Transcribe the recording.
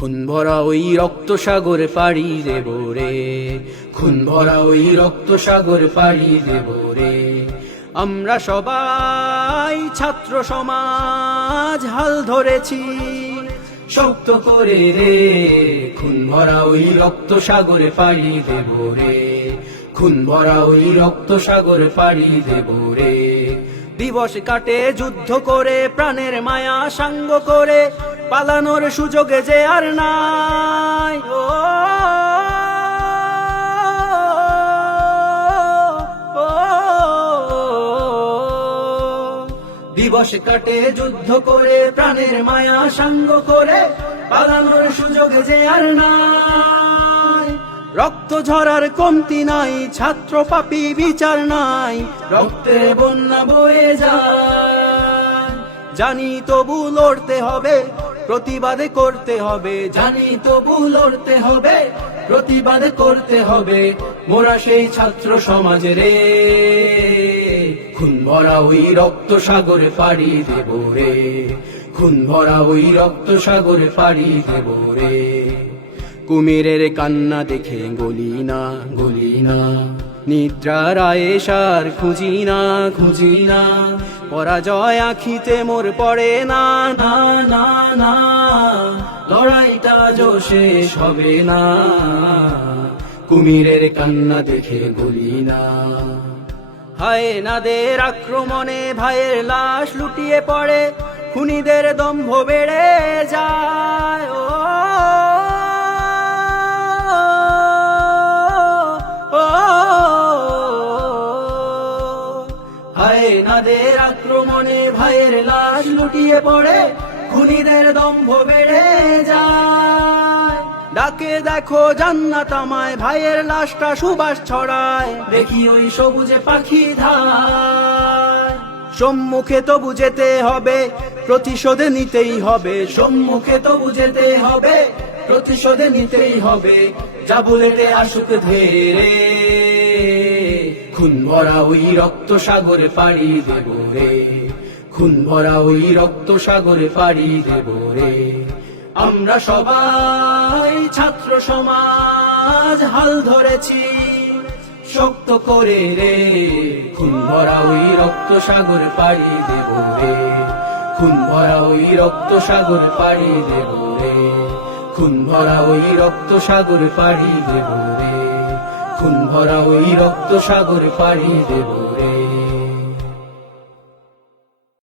খুন ভরা ওই রক্ত সাগর পাড়ি দেব রে, খুন ভরা ওই রক্ত সাগর পাড়ি দেব রে। আমরা সবাই ছাত্র সমাজ হাল ধরেছি শক্ত করে রে, খুন ভরা ওই রক্ত সাগর পাড়ি দেব রে, খুন ভরা ওই রক্ত সাগর পাড়ি দেব রে। দিবস কাটে যুদ্ধ করে, প্রাণের মায়া সাঙ্গ করে, পালানোর সুযোগে যে আর নাই। ও দিবস কাটে যুদ্ধ করে, প্রাণের মায়া সাঙ্গ করে, পালানোর সুযোগে যে আর নাই। রক্ত ঝরার কমতি নাই, ছাত্র পাপী বিচার নাই, রক্তের বন্যা বয়ে যায়। জানি তবু লড়তে হবে, প্রতিবাদ করতে হবে, জানি তবু লড়তে হবে, প্রতিবাদ করতে হবে। মোরা সেই ছাত্র সমাজ রে, খুন ভরা ওই রক্ত সাগর পাড়ি দেব রে, খুন ভরা ওই রক্ত সাগর পাড়ি দেব রে। কুমিরের কান্না দেখে গলি না, গলি না, নিদ্রার আয়েশার খুঁজি না, খুঁজি না, পরাজয় আখিতে মোর পড়ে না, না না না, লড়াইটা যো শেষ হবে না। কুমিরের কান্না দেখে গলি না। হায়নাদের আক্রমণে ভাইয়ের লাশ লুটিয়ে পড়ে, খুনিদের দম্ভ বেড়ে যায়। ও হায়নাদের আক্রমণে ভাইয়ের লাশ লুটিয়ে পড়ে, খুনিদের দম্ভ বেড়ে যায়। ডাকে দেখো জান্নাত আমায়, ভাইয়ের লাশটা সুবাস ছড়ায়, দেখি ওই সবুজে পাখি ধায়। সম্মুখে তবু যেতে হবে, প্রতিশোধে নিতেই হবে, সম্মুখে তবু যেতে হবে, প্রতিশোধে নিতেই হবে। যা বুলেটে আসুক ধীরে, খুন ভরা ওই রক্ত সাগর পাড়ি দেব রে, খুন ভরা ওই রক্ত সাগর পাড়ি দেব রে। আমরা সবাই ছাত্র সমাজ হাল ধরেছি শক্ত করে রে, খুন ভরা ওই রক্ত সাগর পাড়ি দেব রে, খুন ভরা ওই রক্ত সাগর পাড়ি দেব রে, খুন ভরা ওই রক্ত সাগর পাড়ি দেব রে, খুন ভরা ওই রক্ত সাগর পাড়ি দেব।